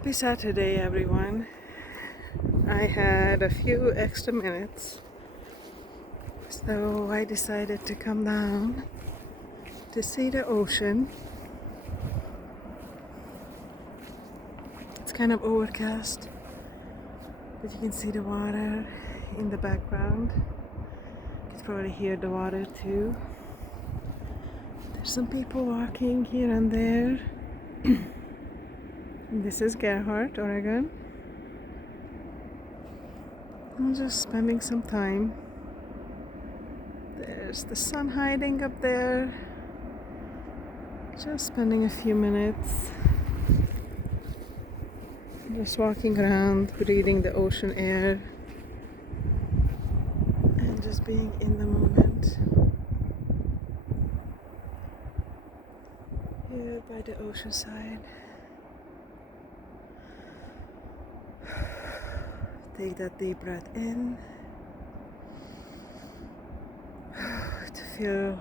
Happy Saturday, everyone. I had a few extra minutes, so I decided to come down to see the ocean. It's kind of overcast, but you can see the water in the background. You can probably hear the water too. There's some people walking here and there. This is Gearhart, Oregon. I'm just spending some time. There's the sun hiding up there. Just spending a few minutes. Just walking around, breathing the ocean air, and just being in the moment. Here by the ocean side. Take that deep breath in to feel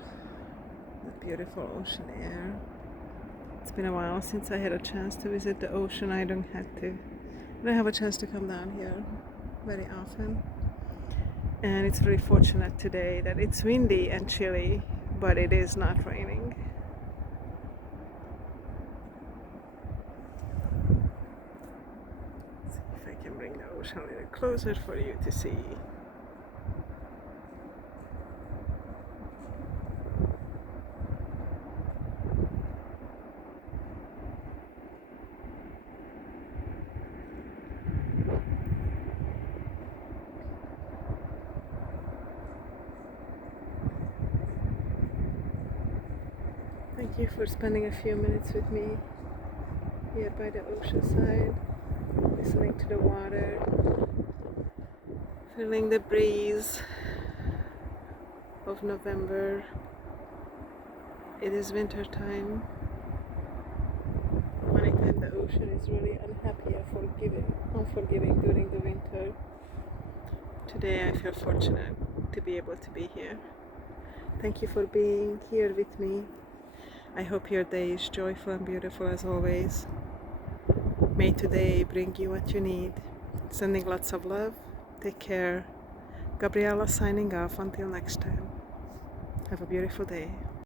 the beautiful ocean air. It's been a while since I had a chance to visit the ocean. I don't have a chance to come down here very often. And it's very fortunate today that it's windy and chilly, but it is not raining. I can bring the ocean a little closer for you to see. Thank you for spending a few minutes with me here by the ocean side. Listening to the water, feeling the breeze of November. It is winter time. Anytime the ocean is really unhappy or unforgiving during the winter. Today I feel fortunate to be able to be here. Thank you for being here with me. I hope your day is joyful and beautiful as always. May today bring you what you need. Sending lots of love. Take care. Gabriella signing off until next time. Have a beautiful day.